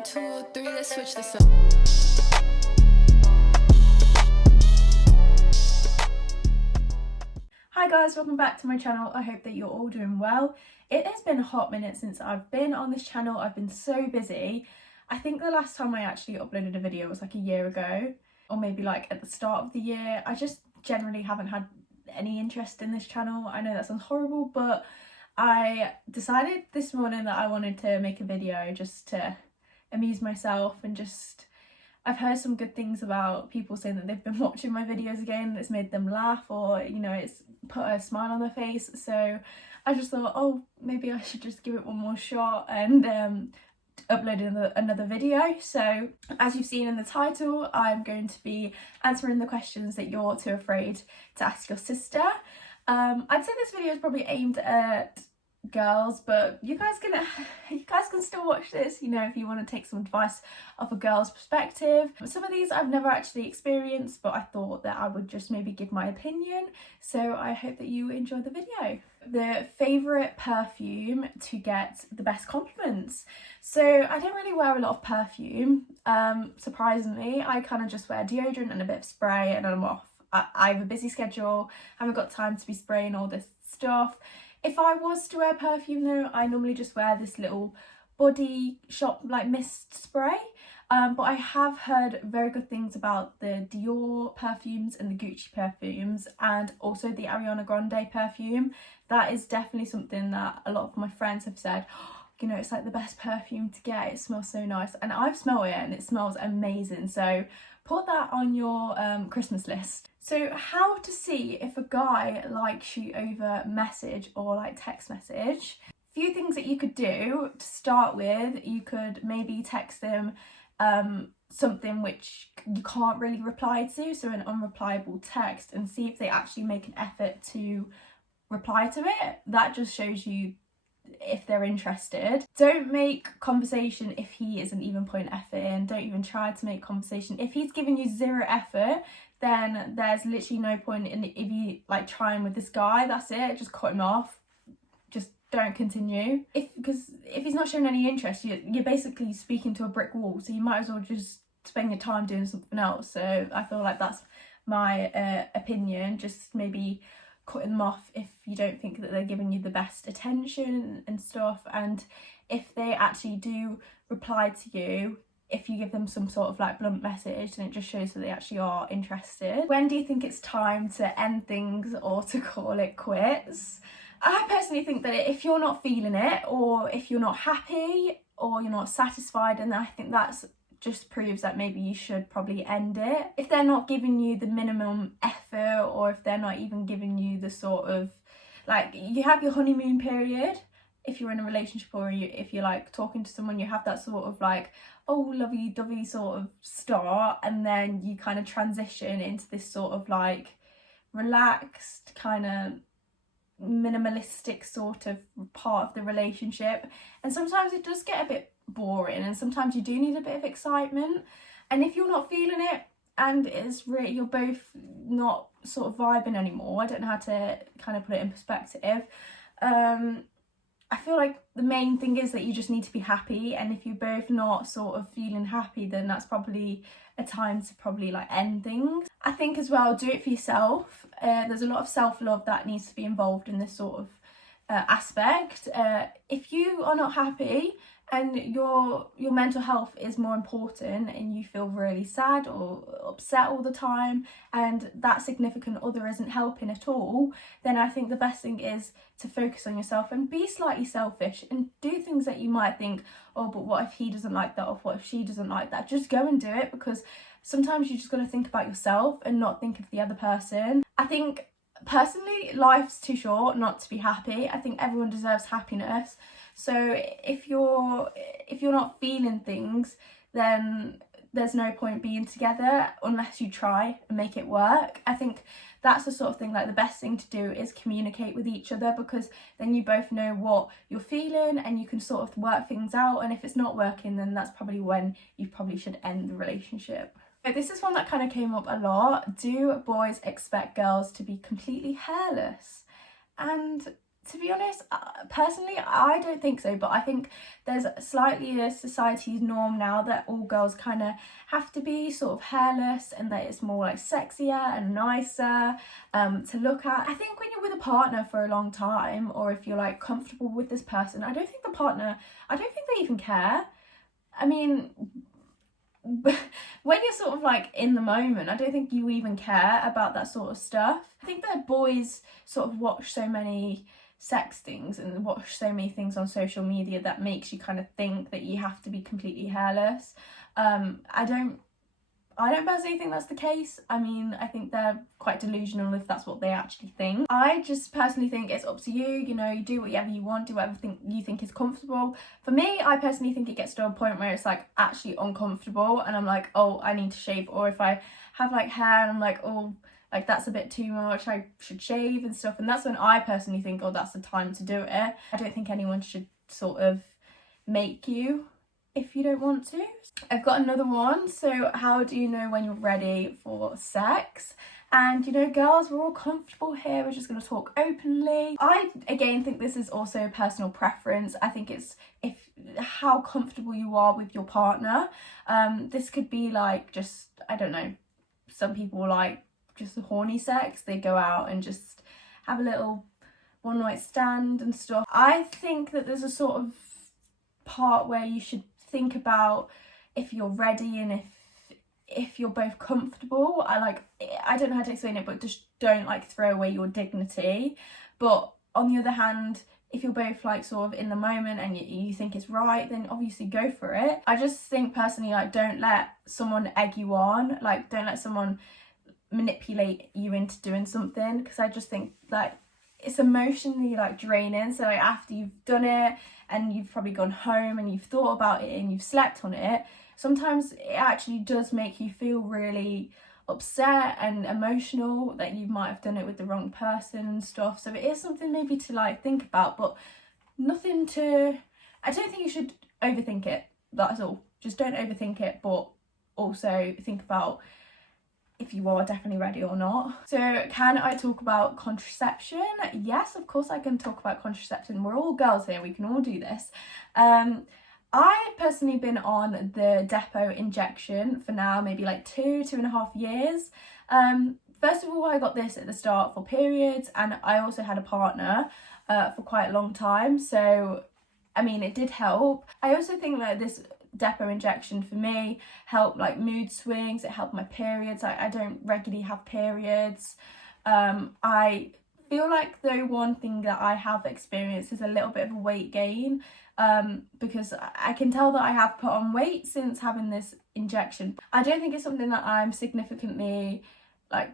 1, 2, 3, let's switch this up. Hi guys, welcome back to my channel. I hope that you're all doing well. It has been a hot minute since I've been on this channel. I've been so busy. I think the last time I actually uploaded a video was like a year ago, or maybe like at the start of the year. I just generally haven't had any interest in this channel. I know that sounds horrible, but I decided this morning that I wanted to make a video just to amuse myself and just... I've heard some good things about people saying that they've been watching my videos again and it's made them laugh, or you know, it's put a smile on their face. So I just thought, oh, maybe I should just give it one more shot and upload another video. So as you've seen in the title, I'm going to be answering the questions that you're too afraid to ask your sister. I'd say this video is probably aimed at girls, but you guys can still watch this, you know, if you want to take some advice off a girl's perspective. Some of these I've never actually experienced, but I thought that I would just maybe give my opinion, so I hope that you enjoy the video. The favourite perfume to get the best compliments. So I don't really wear a lot of perfume, surprisingly. I kind of just wear deodorant and a bit of spray and then I'm off. I have a busy schedule, haven't got time to be spraying all this stuff. If I was to wear perfume though, I normally just wear this little body shop like mist spray. But I have heard very good things about the Dior perfumes and the Gucci perfumes, and also the Ariana Grande perfume. That is definitely something that a lot of my friends have said, oh, you know, it's like the best perfume to get. It smells so nice. And I've smelled it and it smells amazing. So put that on your Christmas list. So how to see if a guy likes you over message or like text message. Few things that you could do to start with. You could maybe text them something which you can't really reply to, so an unreplyable text, and see if they actually make an effort to reply to it. That just shows you if they're interested. Don't make conversation if he isn't even putting effort in. Don't even try to make conversation. If he's giving you zero effort, then there's literally no point in if you like trying with this guy. That's it, just cut him off. Just don't continue. Because if he's not showing any interest, you're basically speaking to a brick wall, so you might as well just spend your time doing something else. So I feel like that's my opinion. Just maybe cutting them off if you don't think that they're giving you the best attention and stuff. And if they actually do reply to you, if you give them some sort of like blunt message, then it just shows that they actually are interested. When do you think it's time to end things or to call it quits? I personally think that if you're not feeling it, or if you're not happy, or you're not satisfied, and I think that's just proves that maybe you should probably end it. If they're not giving you the minimum effort, or if they're not even giving you the sort of, like, you have your honeymoon period if you're in a relationship, or if you're like talking to someone, you have that sort of like, oh, lovey-dovey sort of start, and then you kind of transition into this sort of like relaxed, kind of minimalistic sort of part of the relationship. And sometimes it does get a bit boring, and sometimes you do need a bit of excitement. And if you're not feeling it and it's really, you're both not sort of vibing anymore, I don't know how to kind of put it in perspective, I feel like the main thing is that you just need to be happy, and if you're both not sort of feeling happy, then that's probably a time to probably like end things. I think as well, do it for yourself. There's a lot of self-love that needs to be involved in this sort of aspect. If you are not happy and your mental health is more important, and you feel really sad or upset all the time, and that significant other isn't helping at all, then I think the best thing is to focus on yourself and be slightly selfish and do things that you might think, oh, but what if he doesn't like that, or what if she doesn't like that? Just go and do it, because sometimes you just got to think about yourself and not think of the other person. I think personally, life's too short not to be happy. I think everyone deserves happiness. So if you're not feeling things, then there's no point being together unless you try and make it work. I think that's the sort of thing, like the best thing to do is communicate with each other, because then you both know what you're feeling and you can sort of work things out. And if it's not working, then that's probably when you probably should end the relationship. So this is one that kind of came up a lot. Do boys expect girls to be completely hairless? And To be honest, personally, I don't think so, but I think there's slightly a society's norm now that all girls kind of have to be sort of hairless, and that it's more like sexier and nicer to look at. I think when you're with a partner for a long time, or if you're like comfortable with this person, I don't think they even care. I mean, when you're sort of like in the moment, I don't think you even care about that sort of stuff. I think that boys sort of watch so many sex things and watch so many things on social media that makes you kind of think that you have to be completely hairless. I don't personally think that's the case. I mean, I think they're quite delusional if that's what they actually think. I just personally think it's up to you, you know, you do whatever you want, do whatever you think is comfortable. For me, I personally think it gets to a point where it's like actually uncomfortable and I'm like, oh, I need to shave. Or if I have like hair and I'm like, oh, like that's a bit too much, I should shave and stuff. And that's when I personally think, oh, that's the time to do it. I don't think anyone should sort of make you if you don't want to. I've got another one. So how do you know when you're ready for sex? And you know, girls, we're all comfortable here, we're just going to talk openly. I again think this is also personal preference. I think it's how comfortable you are with your partner. This could be like just, I don't know, some people like just horny sex, they go out and just have a little one night stand and stuff. I think that there's a sort of part where you should think about if you're ready and if you're both comfortable. I don't know how to explain it, but just don't like throw away your dignity. But on the other hand, if you're both like sort of in the moment and you think it's right, then obviously go for it. I just think personally, like, don't let someone egg you on, like don't let someone manipulate you into doing something, because I just think like it's emotionally like draining. So like after you've done it and you've probably gone home and you've thought about it and you've slept on it, sometimes it actually does make you feel really upset and emotional that you might have done it with the wrong person and stuff. So it is something maybe to like think about, but nothing to, I don't think you should overthink it, that's all. Just don't overthink it, but also think about if you are definitely ready or not. So can I talk about contraception? Yes, of course I can talk about contraception. We're all girls here, we can all do this. I've personally been on the depot injection for now maybe like 2.5 years. First of all, I got this at the start for periods, and I also had a partner for quite a long time, so I mean it did help. I also think that this depot injection for me helped like mood swings, it helped my periods. I don't regularly have periods. I feel like though one thing that I have experienced is a little bit of a weight gain, because I can tell that I have put on weight since having this injection. I don't think it's something that I'm significantly like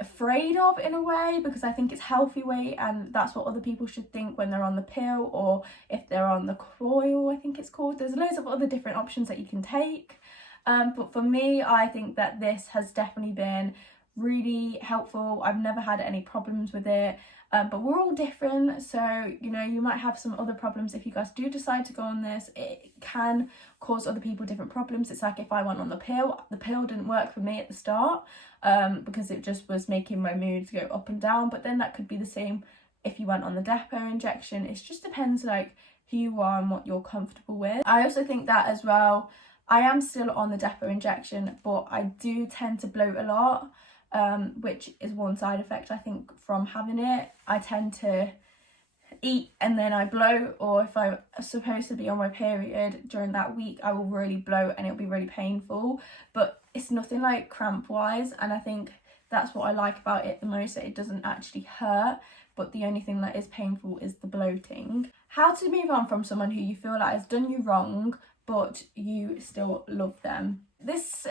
afraid of in a way, because I think it's healthy weight and that's what other people should think when they're on the pill, or if they're on the coil, I think it's called. There's loads of other different options that you can take, but for me, I think that this has definitely been really helpful. I've never had any problems with it, but we're all different, so you know, you might have some other problems if you guys do decide to go on this. It can cause other people different problems. It's like if I went on the pill didn't work for me at the start, because it just was making my moods go up and down, but then that could be the same if you went on the depot injection. It just depends like who you are and what you're comfortable with. I also think that as well, I am still on the depot injection, but I do tend to bloat a lot, which is one side effect I think from having it. I tend to eat and then I bloat, or if I'm supposed to be on my period during that week, I will really bloat and it'll be really painful, but it's nothing like cramp wise, and I think that's what I like about it the most, that it doesn't actually hurt, but the only thing that is painful is the bloating. How to move on from someone who you feel like has done you wrong but you still love them. This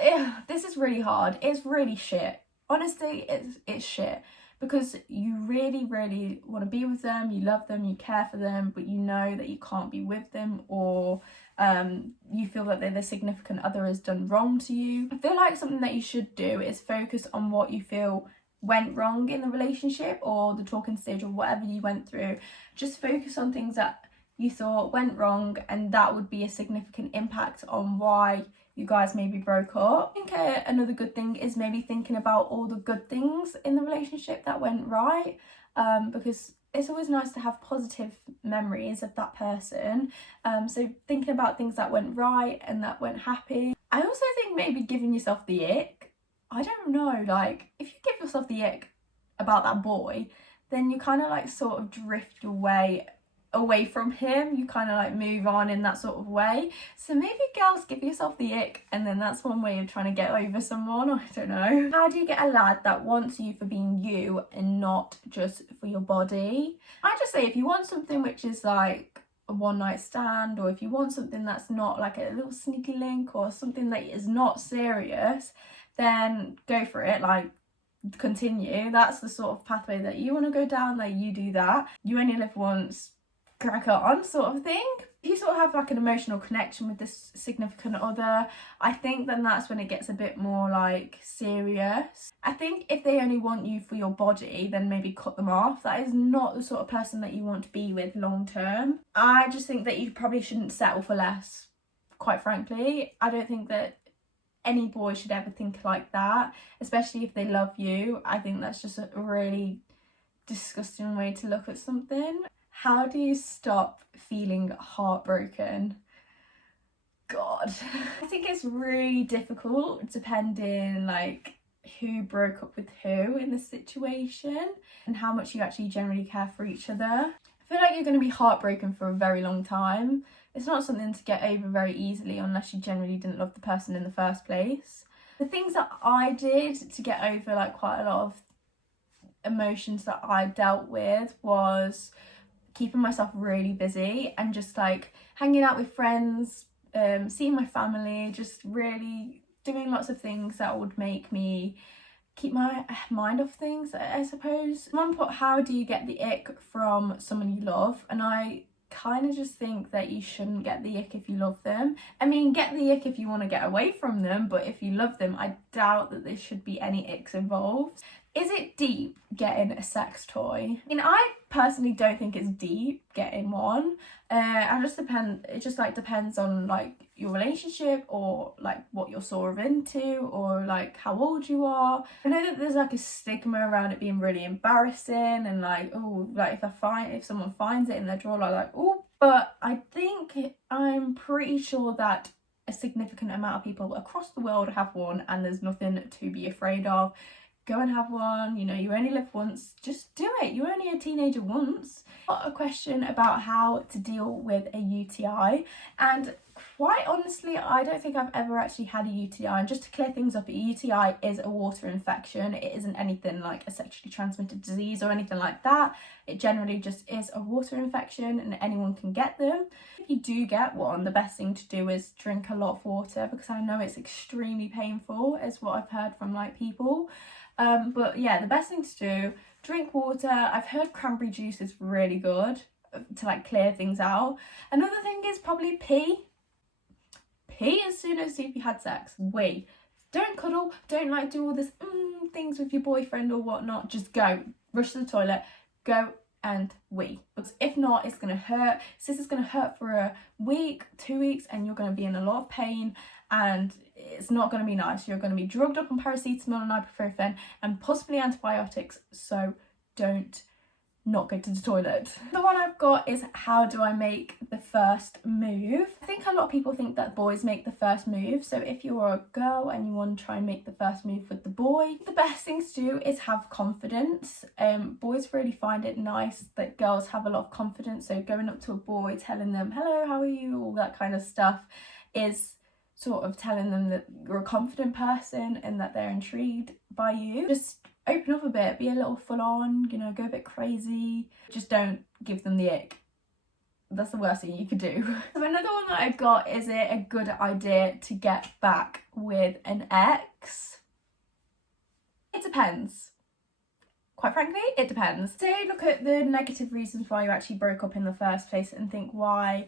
is really hard. It's really shit. Honestly, it's shit, because you really want to be with them, you love them, you care for them, but you know that you can't be with them, or you feel that the significant other has done wrong to you. I feel like something that you should do is focus on what you feel went wrong in the relationship or the talking stage or whatever you went through. Just focus on things that you thought went wrong, and that would be a significant impact on why you guys maybe broke up. I think another good thing is maybe thinking about all the good things in the relationship that went right, because it's always nice to have positive memories of that person. So thinking about things that went right and that went happy. I also think maybe giving yourself the ick. I don't know, like if you give yourself the ick about that boy, then you kind of like sort of drift your way away from him. You kind of like move on in that sort of way. So maybe girls, give yourself the ick, and then that's one way of trying to get over someone. I don't know. How do you get a lad that wants you for being you and not just for your body? I just say if you want something which is like a one night stand, or if you want something that's not like a little sneaky link or something that is not serious, then go for it. Like, continue. That's the sort of pathway that you want to go down. Like, you do that. You only live once, crack on, sort of thing. If you sort of have like an emotional connection with this significant other, I think then that's when it gets a bit more like serious. I think if they only want you for your body, then maybe cut them off. That is not the sort of person that you want to be with long term. I just think that you probably shouldn't settle for less, quite frankly. I don't think that any boy should ever think like that, especially if they love you. I think that's just a really disgusting way to look at something. How do you stop feeling heartbroken? God, I think it's really difficult depending like who broke up with who in the situation and how much you actually generally care for each other. I feel like you're going to be heartbroken for a very long time. It's not something to get over very easily unless you generally didn't love the person in the first place. The things that I did to get over like quite a lot of emotions that I dealt with was keeping myself really busy and just like hanging out with friends, seeing my family, just really doing lots of things that would make me keep my mind off things, I suppose. Someone put, how do you get the ick from someone you love? And I kind of just think that you shouldn't get the ick if you love them. I mean, get the ick if you want to get away from them, but if you love them, I doubt that there should be any icks involved. Is it deep getting a sex toy? I mean, I personally don't think it's deep getting one. It just like depends on like your relationship or like what you're sort of into or like how old you are. I know that there's like a stigma around it being really embarrassing and like, oh, like if someone finds it in their drawer, like, oh, but I think I'm pretty sure that a significant amount of people across the world have one and there's nothing to be afraid of. Go and have one, you know, you only live once, just do it. You're only a teenager once. Got a question about how to deal with a UTI, and quite honestly, I don't think I've ever actually had a UTI. And just to clear things up, a UTI is a water infection. It isn't anything like a sexually transmitted disease or anything like that. It generally just is a water infection and anyone can get them. If you do get one, the best thing to do is drink a lot of water, because I know it's extremely painful, is what I've heard from like people. But yeah, the best thing to do, drink water. I've heard cranberry juice is really good to like clear things out. Another thing is probably pee. Pee as soon as you've had sex. Wee. Don't cuddle, don't like do all this things with your boyfriend or whatnot. Just go, rush to the toilet, go and wee. Because if not, it's going to hurt. This is going to hurt for a week, 2 weeks, and you're going to be in a lot of pain and it's not going to be nice. You're going to be drugged up on paracetamol and ibuprofen and possibly antibiotics, so don't not go to the toilet. The one I've got is, how do I make the first move? I think a lot of people think that boys make the first move, so if you're a girl and you want to try and make the first move with the boy, the best thing to do is have confidence. Boys really find it nice that girls have a lot of confidence, so going up to a boy, telling them, hello, how are you, all that kind of stuff, is sort of telling them that you're a confident person and that they're intrigued by you. Just open up a bit, be a little full on, you know, go a bit crazy. Just don't give them the ick. That's the worst thing you could do. So another one that I got, is it a good idea to get back with an ex? It depends. Quite frankly, it depends. Say look at the negative reasons why you actually broke up in the first place and think, why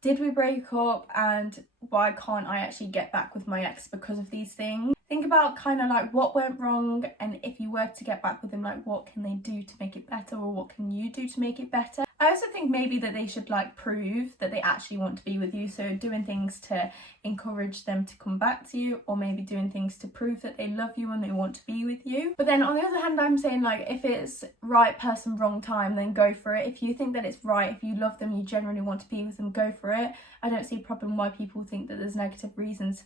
did we break up and why can't I actually get back with my ex because of these things? think about kind of like what went wrong, and if you were to get back with them, like what can they do to make it better, or what can you do to make it better. I also think maybe that they should like prove that they actually want to be with you, so doing things to encourage them to come back to you, or maybe doing things to prove that they love you and they want to be with you. But then on the other hand, I'm saying like if it's right person wrong time, then go for it. If you think that it's right, if you love them, you genuinely want to be with them, go for it. I don't see a problem why people think that there's negative reasons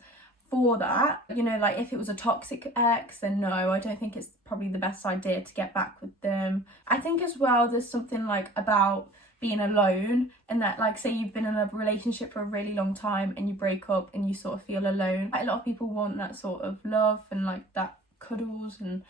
for that. You know, like if it was a toxic ex, then no, I don't think it's probably the best idea to get back with them. I think as well there's something like about being alone, and that like say you've been in a relationship for a really long time and you break up and you sort of feel alone. A lot of people want that sort of love and like that cuddles and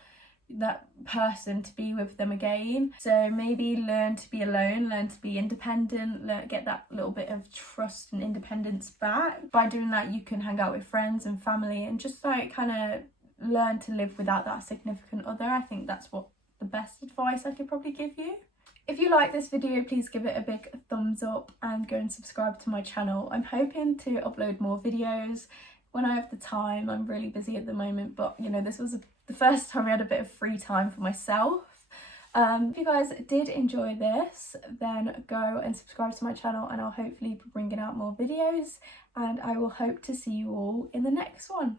that person to be with them again. So maybe learn to be alone, learn to be independent, get that little bit of trust and independence back. By doing that, you can hang out with friends and family and just like kind of learn to live without that significant other. I think that's what the best advice I could probably give you. If you like this video, please give it a big thumbs up and go and subscribe to my channel. I'm hoping to upload more videos when I have the time. I'm really busy at the moment, but you know, this was the first time I had a bit of free time for myself. If you guys did enjoy this, then go and subscribe to my channel and I'll hopefully be bringing out more videos, and I will hope to see you all in the next one.